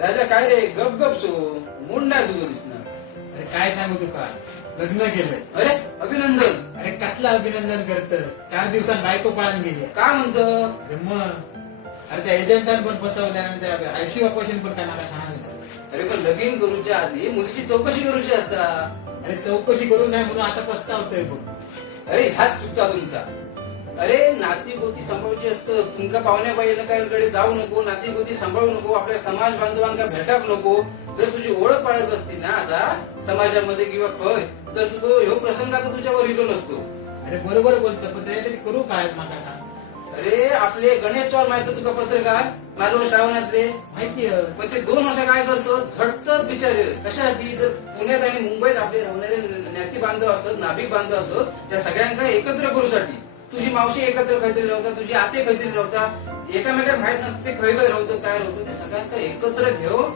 राजा काय रे गप गप सो मूड नाही तुझं दिसणार. अरे काय सांगू तुका, लग्न केलंय. अरे अभिनंदन. अरे कसला अभिनंदन करत, 4 दिवसात बायको पळून गेली. काय म्हणतो. अरे मग अरे त्या एजंटान पण फसवल्या आणि त्या आयुष्य ऑपरेशन पण काय मला सांग. अरे पण लगीन करूच्या आधी मुलीची चौकशी करूची असता. अरे चौकशी करू नाही म्हणून आता पस्तावतोय बघ. अरे हात चुकता तुमचा. अरे नाती गोती सांभाळूची असतं. तुमका पाहुण्या बाईकडे जाऊ नको, नाती गोती सांभाळू नको, आपल्या समाज बांधवांना भेटाक नको. जर तुझी ओळख पाळत असती ना आता समाजामध्ये किंवा खय, तर तुझं ह्यो प्रसंग आता तुझ्यावर येतो नसतो. अरे बरोबर बोलतो, पण त्यासाठी करू काय मला सांग. अरे आपले गणेश चव्हाण माहिती तुका पत्रकार मालवण श्रावणातले माहिती पण ते 2 वर्ष काय करतो झटतच बिचारे. कशासाठी जर पुण्यात आणि मुंबईत आपले राहणारे नाती बांधव असत, नाभिक बांधव असत, त्या सगळ्यांना एकत्र करूसाठी. तुझी मावशी एकत्र काहीतरी राहता, तुझी आते काहीतरी राहता, एकामेका माहित नसते खय खय राहतं काय राहतं. ते सगळ्यांना एकत्र घेऊन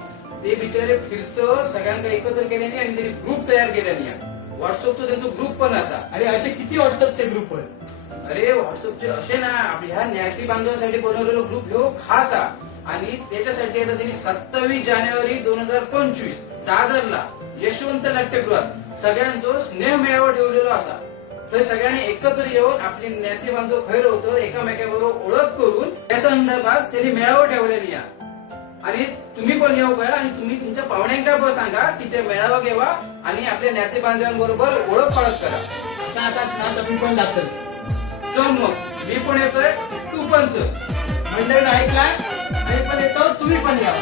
ते बिचारे फिरतं, सगळ्यांना एकत्र केल्याने आणि त्यांनी ग्रुप तयार केल्याने. व्हॉट्सअपचा त्यांचा ग्रुप पण असा. अरे असे किती व्हॉट्सअपचे ग्रुप आहेत. अरे व्हॉट्सअपचे असे ना आपल्या ह्या न्याती बांधवांसाठी बनवलेला ग्रुप ह्यो खास हा. आणि त्याच्यासाठी आता त्यांनी 27 जानेवारी 2025 दादरला यशवंत नाट्यगृहात सगळ्यांचा स्नेह मेळावा ठेवलेला असा. तर सगळ्यांनी एकत्र येऊन आपले नाते बांधव खैर होतं एकामेकाबरोबर ओळख करून त्या संदर्भात त्यांनी मेळावा ठेवलेली या. आणि तुम्ही पण येऊ का आणि तुम्ही तुमच्या पाहुण्यांना पण सांगा की ते मेळावा घ्यावा आणि आपल्या नाते बांधवांबरोबर ओळख पाळत करा. असा असा ना तर मी पण जातो. चल मग मी पण येतोय, तू पण चल. मंडळी ऐकलास, मी पण येतो, तुम्ही पण या.